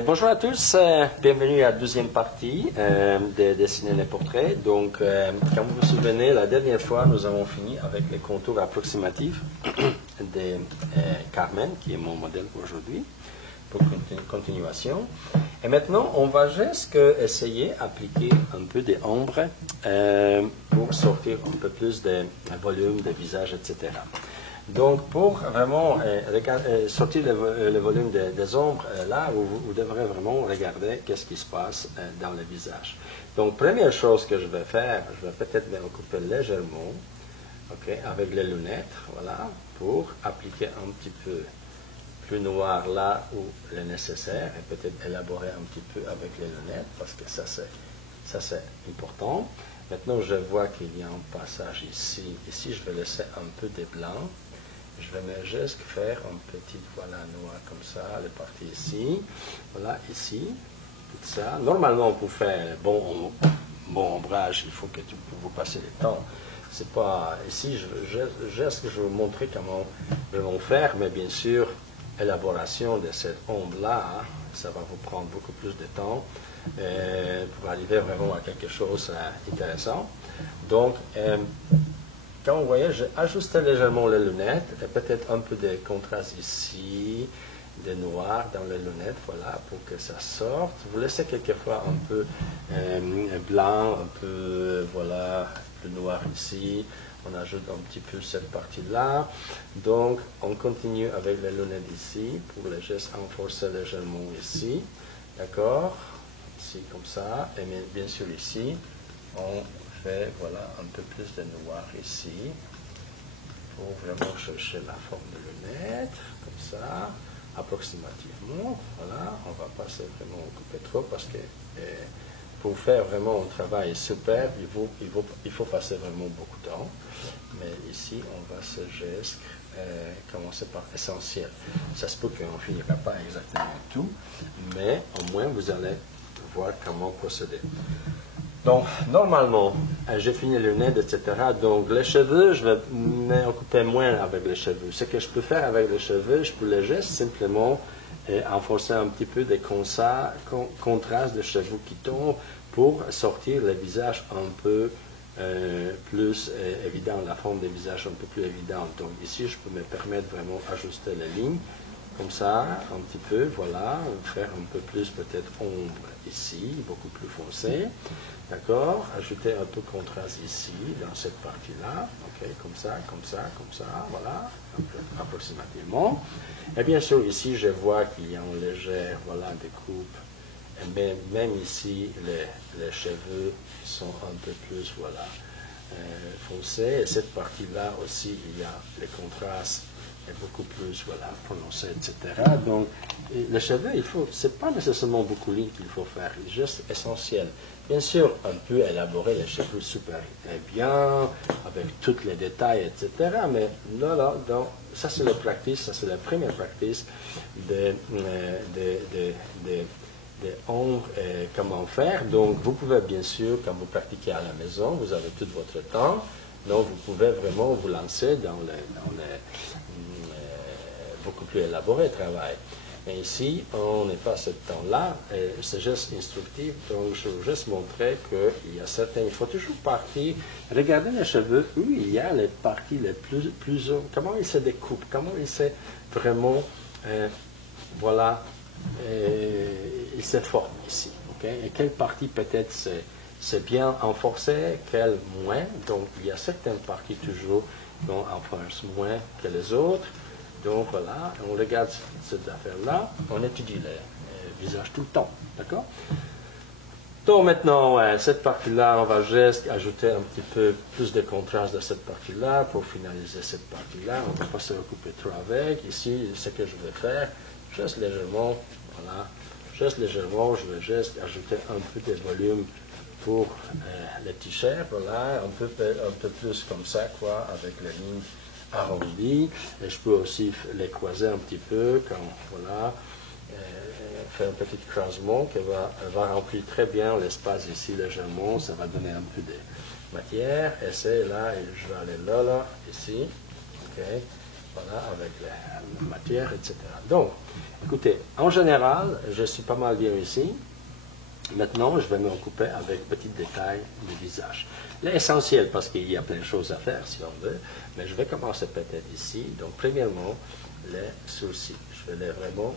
Bonjour à tous, bienvenue à la deuxième partie de dessiner les portraits. Donc, comme vous vous souvenez, la dernière fois, nous avons fini avec les contours approximatifs de Carmen, qui est mon modèle aujourd'hui, pour continuation. Et maintenant, on va juste essayer d'appliquer un peu des ombres pour sortir un peu plus de volume, de visage, etc. Donc, pour vraiment sortir le volume des ombres, là, vous devrez vraiment regarder qu'est-ce qui se passe dans le visage. Donc, première chose que je vais faire, je vais peut-être me couper légèrement, avec les lunettes, voilà, pour appliquer un petit peu plus noir là où le nécessaire, et peut-être élaborer un petit peu avec les lunettes, parce que ça c'est important. Maintenant, je vois qu'il y a un passage ici. Ici, je vais laisser un peu de blanc. Je vais juste faire un petit voilà noir comme ça, les parties ici, voilà ici, tout ça. Normalement pour faire bon ombrage, il faut que vous passez le temps. C'est pas ici, je vais vous montrer comment je vais faire, mais bien sûr, élaboration de cette ombre là, ça va vous prendre beaucoup plus de temps pour arriver vraiment à quelque chose d'intéressant. Donc quand vous voyez, j'ai ajusté légèrement les lunettes et peut-être un peu de contraste ici, de noir dans les lunettes, voilà, pour que ça sorte. Vous laissez quelquefois un peu blanc, un peu, voilà, plus noir ici. On ajoute un petit peu cette partie-là. Donc, on continue avec les lunettes ici, pour les juste renforcer légèrement ici. D'accord? Ici, comme ça. Et bien sûr, ici, on fait voilà, un peu plus de noir ici pour vraiment chercher la forme de lunettes, comme ça, approximativement. Voilà, on va pas vraiment couper trop parce que pour faire vraiment un travail super, il faut passer vraiment beaucoup de temps. Mais ici, on va se geste commencer par essentiel. Ça se peut qu'on ne finira pas exactement tout, mais au moins vous allez voir comment procéder. Donc, normalement, j'ai fini les lunettes, etc. Donc, les cheveux, je vais m'occuper moins avec les cheveux. Ce que je peux faire avec les cheveux, je peux les juste simplement renforcer un petit peu des contrastes de cheveux qui tombent pour sortir le visage un peu plus évident, la forme des visages un peu plus évidente. Donc, ici, je peux me permettre vraiment d'ajuster les lignes. Comme ça, un petit peu, voilà, faire un peu plus peut-être ombre ici, beaucoup plus foncé. D'accord? Ajouter un peu de contraste ici, dans cette partie-là. Ok, comme ça, voilà, un peu approximativement. Et bien sûr, ici, je vois qu'il y a une légère, voilà, découpe. Et même ici, les cheveux sont un peu plus, voilà, foncés. Et cette partie-là aussi, il y a les contrastes est beaucoup plus voilà, prononcé, etc. Donc, les cheveux, c'est pas nécessairement beaucoup de lignes qu'il faut faire, c'est juste essentiel. Bien sûr, on peut élaborer les cheveux super bien, avec tous les détails, etc. Mais là, donc, ça c'est la practice, ça c'est la première practice de ombres et comment faire. Donc, vous pouvez bien sûr, quand vous pratiquez à la maison, vous avez tout votre temps. Donc, vous pouvez vraiment vous lancer dans les beaucoup plus élaboré travail. Mais ici, on n'est pas ce temps-là, c'est juste instructif, donc je veux juste montrer qu'il y a certains, il faut toujours partir, regarder les cheveux, où il y a les parties les plus comment ils se découpent, comment ils se vraiment, voilà, ils se forment ici, et quelle partie peut-être c'est bien renforcé, quelle moins, donc il y a certaines parties toujours qu'on renforce moins que les autres. Donc voilà, on regarde cette affaire-là, on étudie les visages tout le temps, d'accord? Donc maintenant, cette partie-là, on va juste ajouter un petit peu plus de contraste de cette partie-là pour finaliser cette partie-là. On ne va pas se recouper trop avec. Ici, ce que je vais faire, juste légèrement, voilà, juste légèrement, je vais juste ajouter un peu de volume pour les t-shirts, voilà, un peu plus comme ça, quoi, avec les lignes arrondies. Et je peux aussi les croiser un petit peu, quand, voilà, faire un petit croisement qui va remplir très bien l'espace ici légèrement, ça va donner un peu de matière. Et c'est là, et je vais aller là, ici, ok. voilà, avec la matière, etc. Donc, écoutez, en général, je suis pas mal bien ici. Maintenant, je vais m'occuper avec petits détails du visage. L'essentiel, parce qu'il y a plein de choses à faire, si on veut, mais je vais commencer peut-être ici. Donc, premièrement, les sourcils. Je vais les vraiment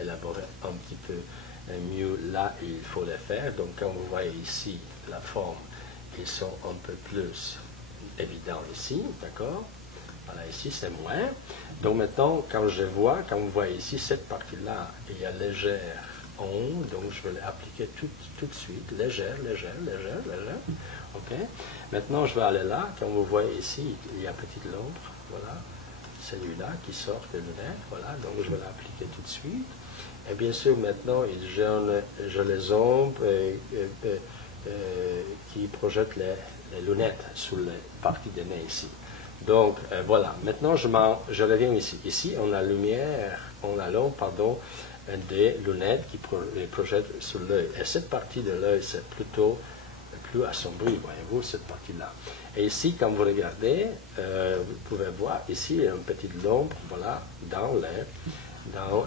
élaborer un petit peu mieux là, il faut les faire. Donc, quand vous voyez ici la forme, ils sont un peu plus évidents ici, d'accord? Voilà, ici c'est moins. Donc maintenant, quand vous voyez ici, cette partie-là, il y a légère ombre, donc je vais l'appliquer tout de suite, légère. Ok. Maintenant, je vais aller là, quand vous voyez ici, il y a petite l'ombre, voilà, celui-là qui sort des lunettes, voilà, donc je vais l'appliquer tout de suite. Et bien sûr, maintenant, j'ai les ombres qui projettent les lunettes sur les parties des nez ici. Donc, voilà. Maintenant, je reviens ici. Ici, on a l'ombre, pardon, des lunettes qui projettent sur l'œil. Et cette partie de l'œil, c'est plutôt plus assombri, voyez-vous, cette partie-là. Et ici, quand vous regardez, vous pouvez voir, ici, il y a une petite ombre, voilà, dans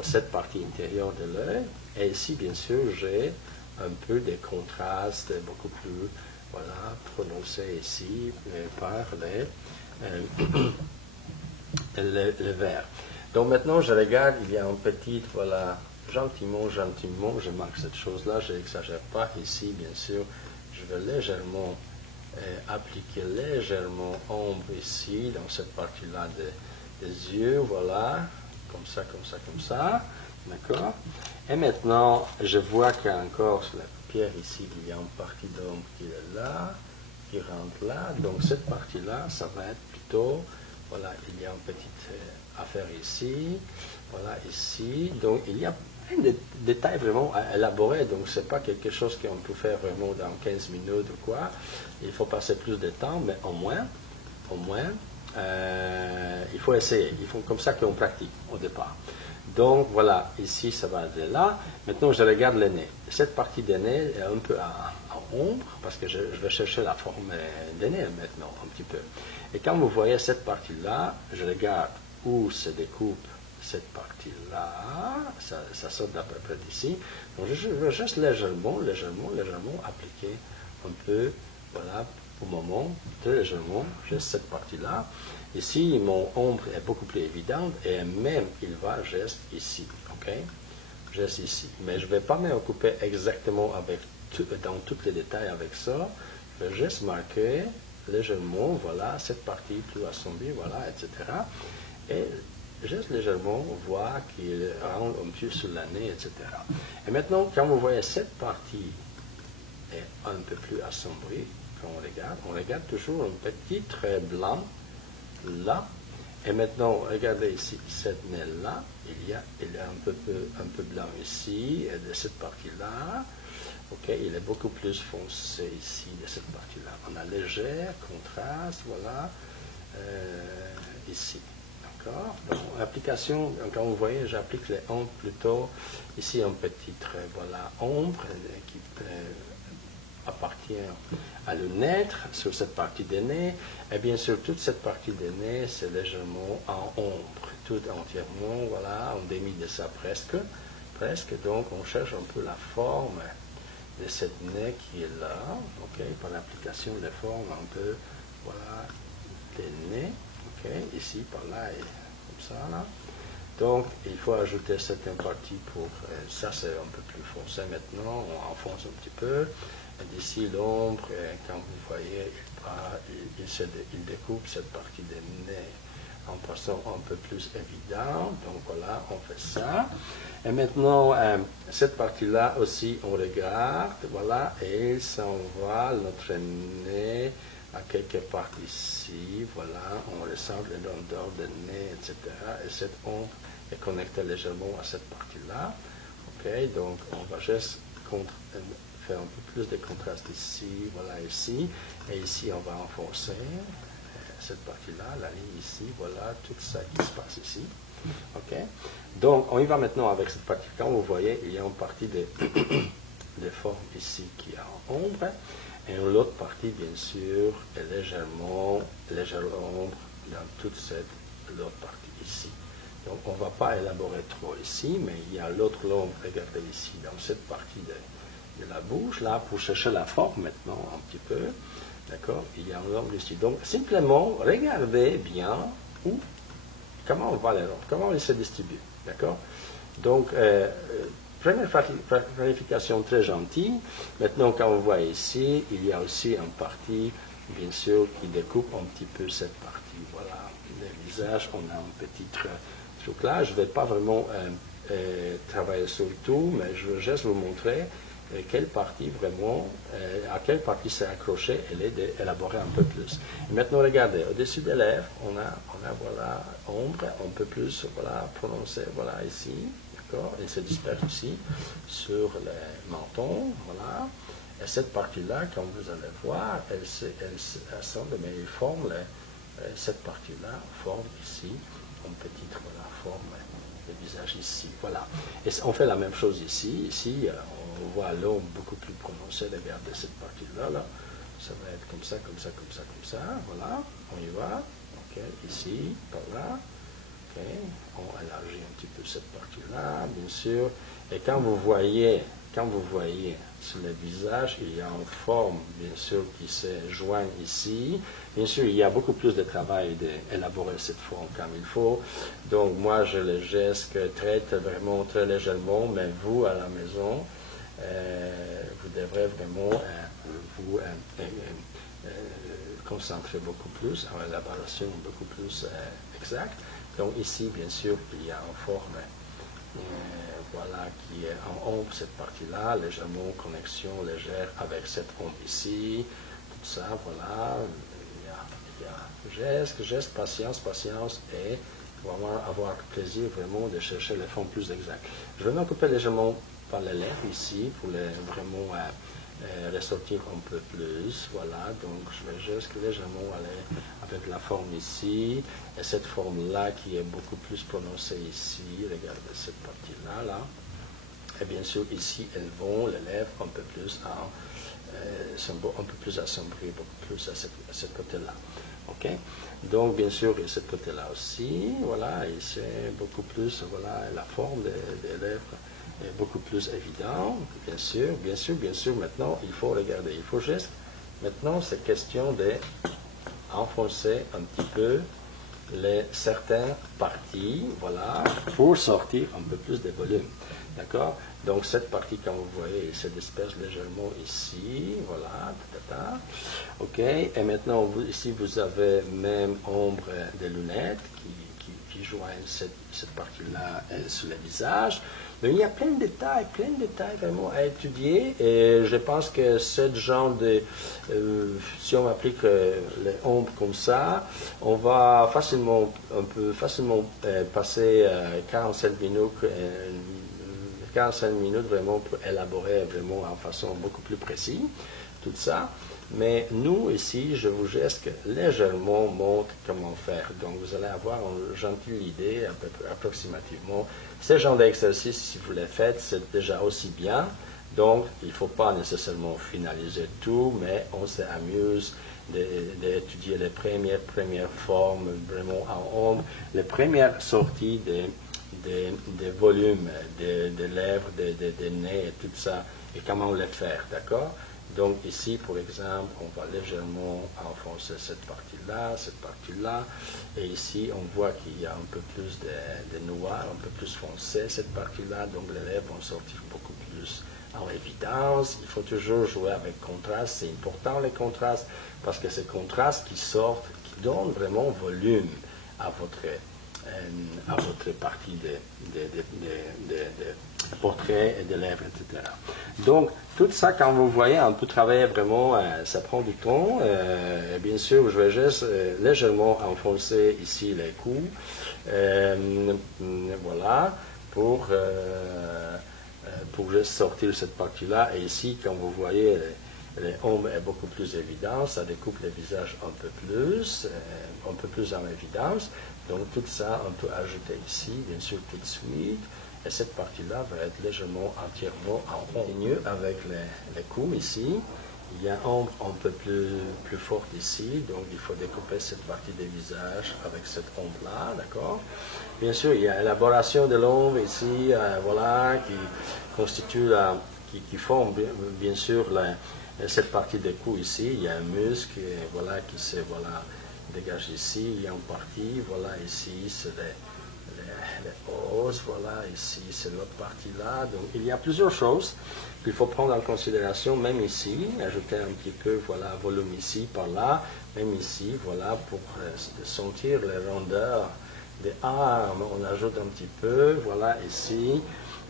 cette partie intérieure de l'œil. Et ici, bien sûr, j'ai un peu des contrastes beaucoup plus, voilà, prononcés ici par le vert. Donc maintenant, je regarde, il y a une petite, voilà, gentiment, je marque cette chose-là, je n'exagère pas ici, bien sûr, je vais légèrement appliquer légèrement ombre ici, dans cette partie-là des yeux, voilà, comme ça, d'accord? Et maintenant, je vois qu'il y a encore sur la paupière ici, il y a une partie d'ombre qui est là, qui rentre là, donc cette partie-là, ça va être plutôt, voilà, il y a une petite affaire ici, voilà, ici, donc il y a plein de détails vraiment à élaborer, donc c'est pas quelque chose qu'on peut faire vraiment dans 15 minutes ou quoi, il faut passer plus de temps, mais au moins, il faut essayer, il faut comme ça qu'on pratique au départ. Donc voilà, ici ça va de là. Maintenant je regarde le nez. Cette partie des nez est un peu en ombre, parce que je vais chercher la forme des nez maintenant, un petit peu. Et quand vous voyez cette partie-là, je regarde où se découpe cette partie-là, ça sort d'à peu près d'ici. Donc je vais juste légèrement appliquer un peu, voilà, au moment, très légèrement, juste cette partie-là. Ici, mon ombre est beaucoup plus évidente et même il va juste ici, ok? Juste ici. Mais je ne vais pas m'occuper exactement dans tous les détails avec ça. Je vais juste marquer légèrement, voilà, cette partie plus assombrie, voilà, etc. Et juste légèrement voir qu'il rentre un peu sur la nez, etc. Et maintenant, quand vous voyez cette partie est un peu plus assombrie, quand on regarde toujours un petit trait blanc là. Et maintenant, regardez ici, cette nez-là, il y a un peu blanc ici, et de cette partie-là. Ok, il est beaucoup plus foncé ici, de cette partie-là. On a léger contraste, voilà, ici. D'accord? Donc, l'application, quand vous voyez, j'applique les ombres plutôt, ici un petit trait, voilà, ombre, qui appartient à le naître sur cette partie des nez, et bien sûr toute cette partie des nez c'est légèrement en ombre, tout entièrement, voilà, on démie de ça presque, donc on cherche un peu la forme de cette nez qui est là, ok, par l'application des formes un peu, voilà, des nez, ok, ici, par là, et comme ça, là. Donc, il faut ajouter certaines parties pour, ça c'est un peu plus foncé maintenant, on enfonce un petit peu. D'ici l'ombre, quand vous voyez, il découpe cette partie des nez en façon un peu plus évidente. Donc voilà, on fait ça. Et maintenant, cette partie-là aussi, on regarde, voilà, et il s'envoie notre nez à quelque part ici, voilà, on ressent le rondeur de nez, etc. Et cette ombre est connectée légèrement à cette partie-là. Ok, donc on va juste faire un peu plus de contraste ici, voilà, ici, et ici on va enfoncer cette partie-là, la ligne ici, voilà, tout ça qui se passe ici. Ok, donc on y va maintenant avec cette partie. Quand vous voyez, il y a une partie de forme ici qui est en ombre, et l'autre partie, bien sûr, est légèrement ombre dans toute cette l'autre partie ici. Donc on ne va pas élaborer trop ici, mais il y a l'autre l'ombre, regardez ici, dans cette partie de la bouche, là, pour chercher la forme maintenant un petit peu. D'accord? Il y a un ombre ici. Donc simplement, regardez bien comment on va les ombres, comment ils se distribuent. D'accord? Donc, première clarification très gentille. Maintenant, quand on voit ici, il y a aussi une partie, bien sûr, qui découpe un petit peu cette partie. Voilà, le visage, on a un petit truc là. Je ne vais pas vraiment travailler sur tout, mais je veux juste vous montrer quelle partie vraiment, à quelle partie c'est accroché et d'élaborer un peu plus. Et maintenant, regardez, au-dessus des lèvres, on a voilà, ombre, un peu plus, voilà, prononcé, voilà, ici. Elle se disperse ici sur le menton, voilà. Et cette partie-là, comme vous allez voir, elle semble, mais elle forme, cette partie-là forme ici, une petite voilà, forme le visage ici, voilà. Et on fait la même chose ici. Ici, on voit l'ombre beaucoup plus prononcée. Regardez cette partie-là, là. Ça va être comme ça, comme ça, comme ça, comme ça, voilà. On y va. Ok, ici, par là. Okay. On élargit un petit peu cette partie-là, bien sûr. Et quand vous voyez sur le visage, il y a une forme, bien sûr, qui se joint ici. Bien sûr, il y a beaucoup plus de travail d'élaborer cette forme comme il faut. Donc, moi, je le geste traite vraiment très légèrement, mais vous, à la maison, vous devrez vraiment vous concentrer beaucoup plus à l'élaboration beaucoup plus exacte. Donc ici, bien sûr, il y a une forme voilà, qui est en ombre, cette partie-là, légèrement connexion légère avec cette ombre ici, tout ça, voilà. Il y a geste, patience, et vraiment avoir plaisir vraiment de chercher les formes plus exactes. Je vais m'occuper légèrement par les lèvres ici, pour les vraiment ressortir un peu plus, voilà, donc je vais juste légèrement aller avec la forme ici, et cette forme-là qui est beaucoup plus prononcée ici, regardez cette partie-là, là, et bien sûr ici elles vont, les lèvres un peu plus sont un peu plus assombries, beaucoup plus à ce côté-là, ok, donc bien sûr et ce côté-là aussi, voilà, et c'est beaucoup plus, voilà, la forme des lèvres est beaucoup plus évident, bien sûr, maintenant, il faut regarder, il faut juste, maintenant, c'est question d'enfoncer un petit peu certaines parties, voilà, pour sortir un peu plus de volume, d'accord? Donc, cette partie, comme vous voyez, elle se disperse légèrement ici, voilà, ok, et maintenant, ici, vous avez même ombre des lunettes qui joignent cette partie-là sur le visage. Donc, il y a plein de détails vraiment à étudier. Et je pense que ce genre de, si on applique les ombres comme ça, on va facilement passer 45 minutes vraiment pour élaborer vraiment en façon beaucoup plus précise tout ça. Mais nous, ici, je vous geste légèrement montre comment faire. Donc, vous allez avoir une gentille idée, à peu près approximativement. Ce genre d'exercice, si vous les faites, c'est déjà aussi bien. Donc, il ne faut pas nécessairement finaliser tout, mais on s'amuse d'étudier les premières formes, vraiment en ombre, les premières sorties des volumes, des lèvres, des nez et tout ça, et comment les faire, d'accord? Donc ici, pour exemple, on va légèrement enfoncer cette partie-là, et ici, on voit qu'il y a un peu plus de noir, un peu plus foncé, cette partie-là, donc les lèvres vont sortir beaucoup plus en évidence. Il faut toujours jouer avec contraste, c'est important les contrastes, parce que c'est contraste qui sortent, qui donne vraiment volume à votre partie de portrait et de lèvres, etc. Donc, tout ça, quand vous voyez, on peut travailler vraiment, ça prend du temps. Et bien sûr, je vais juste légèrement enfoncer ici les coups. Voilà, pour juste sortir cette partie-là. Et ici, comme vous voyez, les ombres est beaucoup plus évident, ça découpe le visage un peu plus en évidence. Donc tout ça, on peut ajouter ici, bien sûr, tout de suite. Et cette partie-là va être légèrement entièrement en rond. Mieux avec les coups ici. Il y a une ombre un peu plus forte ici, donc il faut découper cette partie des visages avec cette ombre-là, d'accord? Bien sûr, il y a l'élaboration de l'ombre ici, voilà, qui constitue qui forme bien sûr cette partie des cou ici. Il y a un muscle, voilà, qui se dégage ici. Il y a une partie, voilà, ici, c'est les os, voilà, ici, c'est l'autre partie-là. Donc, il y a plusieurs choses qu'il faut prendre en considération, même ici, ajouter un petit peu, voilà, volume ici, par là, même ici, voilà, pour sentir les rondeurs des armes, on ajoute un petit peu, voilà, ici,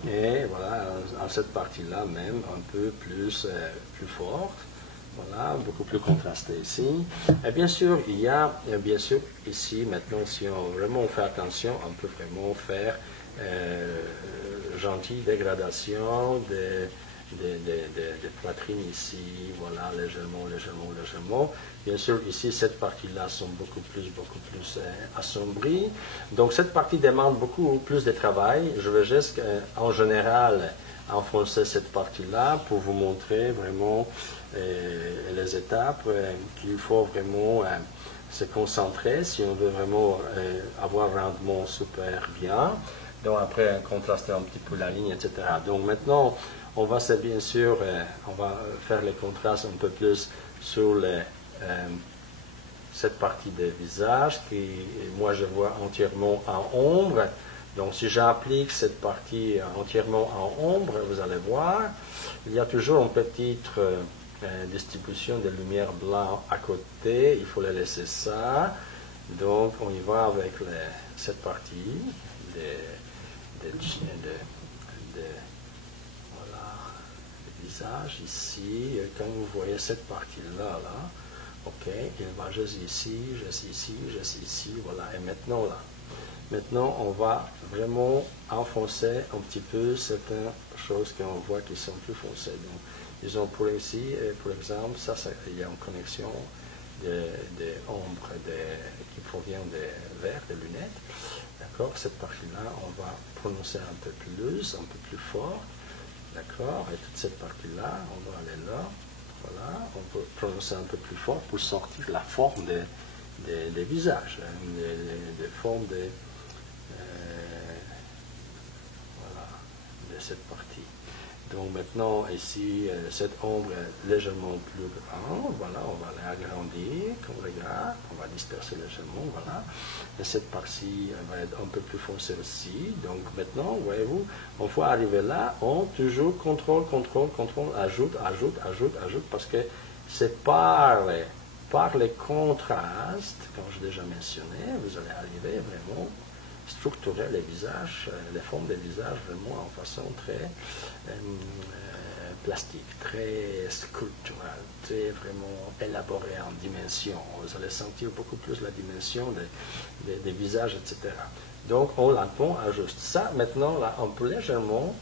et voilà, à cette partie-là même, un peu plus forte, voilà, beaucoup plus contrasté ici. Et bien sûr, il y a, bien sûr, ici, maintenant, si on vraiment fait attention, on peut vraiment faire gentille dégradation des poitrines ici, voilà, légèrement. Bien sûr, ici, cette partie-là sont beaucoup plus assombries. Donc, cette partie demande beaucoup plus de travail. Je vais juste, en général, enfoncer cette partie-là pour vous montrer vraiment les étapes qu'il faut vraiment se concentrer si on veut vraiment avoir un rendement super bien. Donc, après, contraster un petit peu la ligne, etc. Donc, maintenant, on va bien sûr, on va faire les contrastes un peu plus sur cette partie des visages qui, moi, je vois entièrement en ombre. Donc, si j'applique cette partie entièrement en ombre, vous allez voir, il y a toujours une petite distribution de lumière blanche à côté. Il faut les laisser ça. Donc, on y va avec cette partie ici, quand vous voyez cette partie-là, ok, il va juste ici, voilà, et maintenant là. Maintenant, on va vraiment enfoncer un petit peu certaines choses qu'on voit qui sont plus foncées. Donc, disons pour ici, par exemple, il y a une connexion des ombres qui provient des verres, des lunettes. D'accord, cette partie-là, on va prononcer un peu plus fort. D'accord, et toute cette partie-là, on va aller là. Voilà, on peut prononcer un peu plus fort pour sortir la forme des visages, des formes voilà, de cette partie. Donc maintenant, ici, cette ombre est légèrement plus grande. Voilà, on va l'agrandir, comme on regarde, on va disperser légèrement, voilà. Et cette partie va être un peu plus foncée aussi. Donc maintenant, voyez-vous, on va arriver là, on toujours contrôle, ajoute, parce que c'est par les contrastes, comme j'ai déjà mentionné, vous allez arriver vraiment structurer les visages, les formes des visages vraiment en façon très plastique, très sculpturale, très vraiment élaborée en dimension. Vous allez sentir beaucoup plus la dimension des visages, etc. Donc on ajuste ça. Maintenant, là, on peut légèrement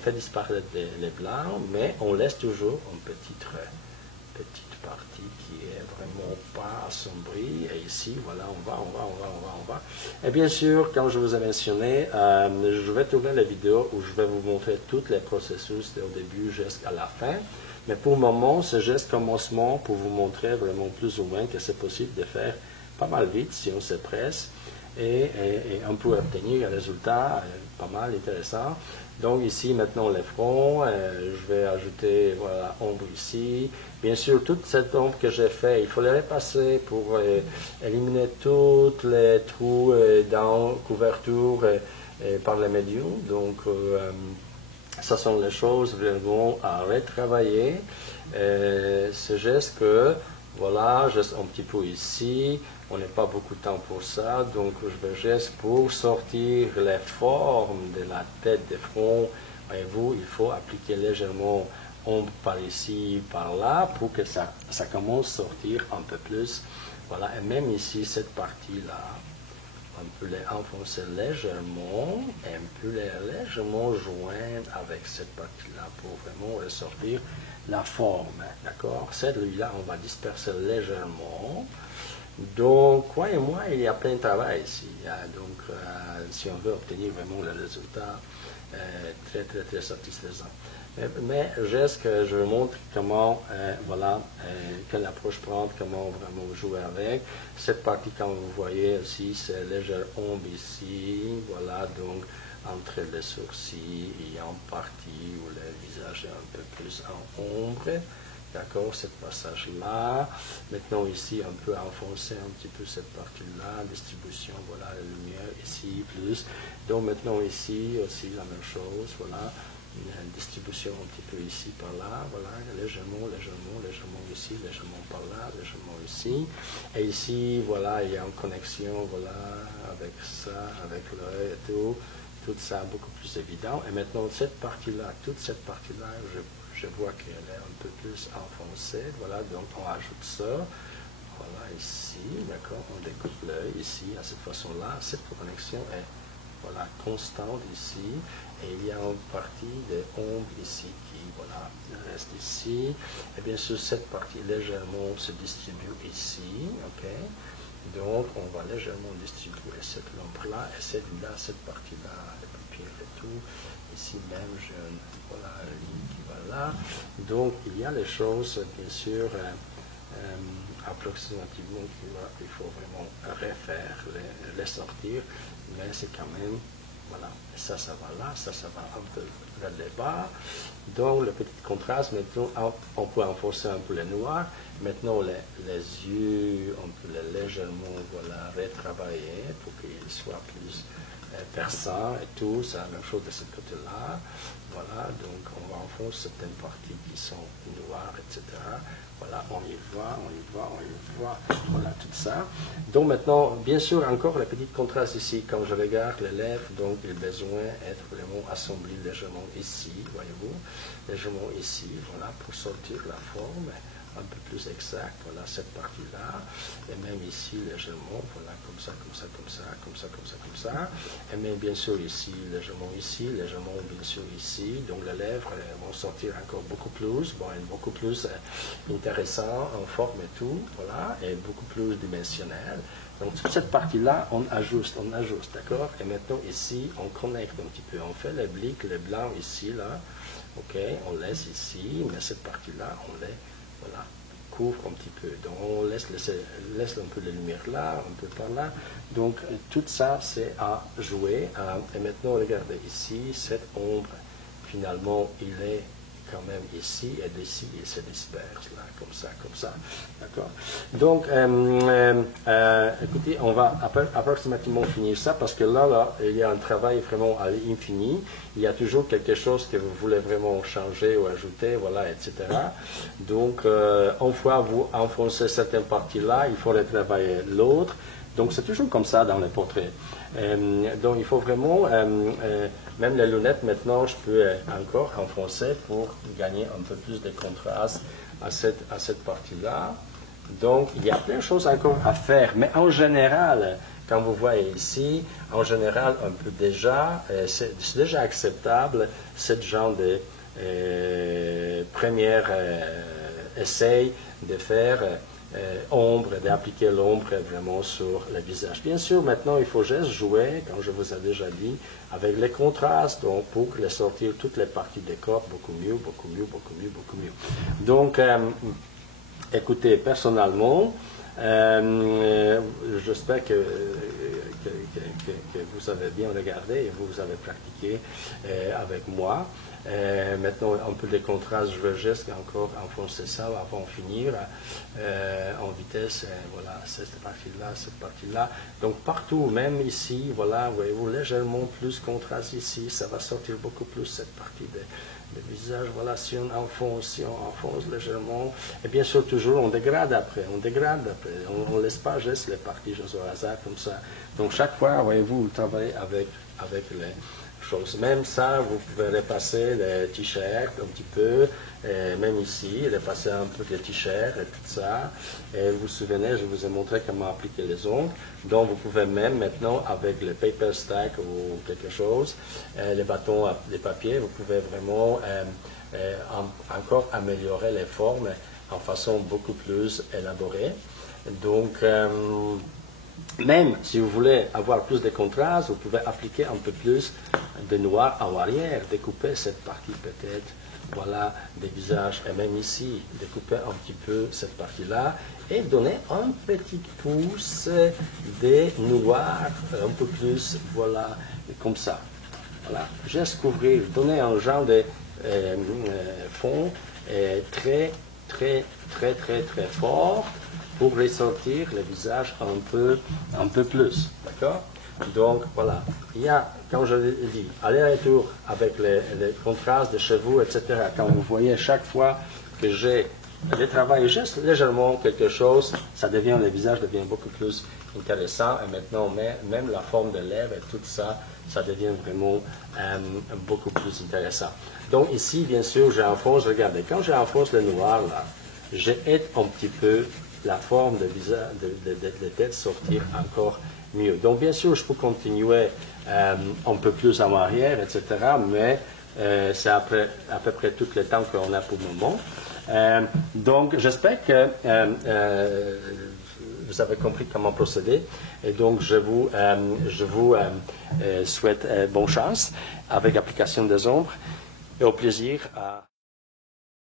faire disparaître les blancs, mais on laisse toujours une petite partie qui est vraiment pas assombrie. Et ici, voilà, on va. Et bien sûr, comme je vous ai mentionné, je vais tourner la vidéo où je vais vous montrer tous les processus au début jusqu'à la fin. Mais pour le moment, c'est juste commencement pour vous montrer vraiment plus ou moins que c'est possible de faire pas mal vite si on se presse. Et on peut obtenir un résultat pas mal intéressant. Donc ici, maintenant, les fronts, je vais ajouter, voilà, ombre ici. Bien sûr, toute cette ombre que j'ai fait, il faut les repasser pour éliminer tous les trous dans couverture par les médiums. Donc, ce sont les choses vraiment à retravailler. C'est juste que, voilà, juste un petit peu ici. On n'a pas beaucoup de temps pour ça, donc je vais juste pour sortir les formes de la tête, des fronts. Voyez-vous, il faut appliquer légèrement ombre par ici, par là, pour que ça commence à sortir un peu plus. Voilà, et même ici, cette partie-là, on peut les enfoncer légèrement, et on peut les légèrement joindre avec cette partie-là pour vraiment ressortir la forme. D'accord? Celui-là, on va disperser légèrement. Donc, croyez-moi, il y a plein de travail ici. Donc, si on veut obtenir vraiment le résultat très satisfaisant. Mais juste que je vous montre comment, voilà, quelle approche prendre, comment vraiment jouer avec. Cette partie, comme vous voyez ici, c'est légère ombre ici, voilà, donc entre les sourcils, il y a une partie où le visage est un peu plus en ombre. D'accord, cette passage-là. Maintenant ici, on peut enfoncer un petit peu cette partie-là, distribution, voilà, la lumière ici, plus. Donc maintenant ici, aussi la même chose, voilà, une distribution un petit peu ici, par là, voilà, légèrement ici, légèrement par là, légèrement ici. Et ici, voilà, il y a une connexion, voilà, avec ça, avec l'œil et tout. Tout ça beaucoup plus évident. Et maintenant, cette partie-là, toute cette partie-là, je vois qu'elle est un peu plus enfoncée. Voilà, donc on ajoute ça. Voilà, ici, d'accord, on découpe l'œil ici, à cette façon-là. Cette connexion est, voilà, constante ici. Et il y a une partie de ombre ici qui, voilà, reste ici. Et bien sûr, cette partie légèrement se distribue ici, ok. Donc, on va légèrement distribuer cette ombre-là, et celle-là, cette partie-là, les paupières et tout. Ici même, j'ai voilà, une ligne qui va là. Donc, il y a les choses, bien sûr, approximativement qu'il faut vraiment refaire, les sortir, mais c'est quand même, voilà, ça va là, ça va un peu vers le bas. Donc, le petit contraste, maintenant, on peut enfoncer un peu le noir. Maintenant, les yeux, on peut les légèrement, voilà, retravailler pour qu'ils soient plus perçants et tout. C'est la même chose de ce côté-là. Voilà, donc on va enfoncer certaines parties qui sont noires, etc. Voilà, on y voit, voilà, tout ça. Donc maintenant, bien sûr, encore le petit contraste ici, quand je regarde les lèvres, donc il a besoin d'être vraiment assemblé légèrement ici, voyez-vous, légèrement ici, voilà, pour sortir la forme un peu plus exacte, voilà, cette partie-là, et même ici, légèrement, voilà, comme ça, et même bien sûr ici, légèrement, bien sûr ici, donc les lèvres vont sortir encore beaucoup plus, bon, beaucoup plus intéressant en forme et tout, voilà, et beaucoup plus dimensionnel. Donc toute cette partie-là, on ajuste, d'accord, et maintenant ici, on connecte un petit peu, on fait les blics, les blancs ici, là, ok, on laisse ici, mais cette partie-là, on les, voilà, couvre un petit peu. Donc on laisse un peu de lumière là, un peu par là. Donc tout ça, c'est à jouer. Et maintenant, regardez ici, cette ombre, finalement, il est quand même ici et d'ici, il se disperse là, comme ça. D'accord? Donc, écoutez, on va approximativement finir ça parce que là, il y a un travail vraiment à l'infini. Il y a toujours quelque chose que vous voulez vraiment changer ou ajouter, voilà, etc. Donc, une fois vous enfoncez certaines parties-là, il faut retravailler l'autre. Donc, c'est toujours comme ça dans les portraits. Donc, il faut vraiment, même les lunettes, maintenant, je peux encore enfoncer pour gagner un peu plus de contraste à cette partie-là. Donc, il y a plein de choses encore à faire. Mais en général, quand vous voyez ici, en général, on peut déjà, c'est déjà acceptable, ce genre de premier essai de faire ombre, d'appliquer l'ombre vraiment sur le visage. Bien sûr, maintenant, il faut juste jouer, comme je vous ai déjà dit, avec les contrastes, donc pour les sortir toutes les parties des corps beaucoup mieux. Donc, écoutez, personnellement, j'espère que vous avez bien regardé et vous avez pratiqué avec moi. Maintenant, un peu de contraste, je veux juste encore enfoncer ça avant de finir en vitesse. Voilà, cette partie-là. Donc, partout, même ici, voilà, voyez-vous, légèrement plus contraste ici, ça va sortir beaucoup plus cette partie de visage. Voilà, si on enfonce légèrement, et bien sûr, toujours, on dégrade après, on ne laisse pas juste les parties juste au hasard comme ça. Donc, chaque fois, voyez-vous, vous travaillez avec les choses. Même ça, vous pouvez repasser les t-shirts un petit peu, même ici, repasser un peu les t-shirts et tout ça. Et vous vous souvenez, je vous ai montré comment appliquer les ongles. Donc, vous pouvez même maintenant, avec le paper stack ou quelque chose, les bâtons de papier, vous pouvez vraiment encore améliorer les formes en façon beaucoup plus élaborée. Donc, Même si vous voulez avoir plus de contraste, vous pouvez appliquer un peu plus de noir en arrière, découper cette partie peut-être, voilà, des visages, et même ici, découper un petit peu cette partie-là, et donner un petit pouce de noir, un peu plus, voilà, comme ça. Voilà, juste couvrir, donner un genre de fond très fort, pour ressortir le visage un peu plus, d'accord? Donc voilà, il y a, comme je l'ai dit, aller-retour avec les contrastes de cheveux, etc. Quand vous voyez chaque fois que j'ai travaillé juste légèrement quelque chose, ça devient, le visage devient beaucoup plus intéressant, et maintenant même la forme de lèvres et tout ça, ça devient vraiment beaucoup plus intéressant. Donc ici, bien sûr, j'enfonce, regardez, quand j'enfonce le noir là, j'aide un petit peu la forme de visage, de tête sortir encore mieux. Donc bien sûr, je peux continuer un peu plus en arrière, etc., mais c'est à peu près tout le temps qu'on a pour le moment. Donc j'espère que vous avez compris comment procéder, et donc je vous souhaite bonne chance avec l'application des ombres, et au plaisir à...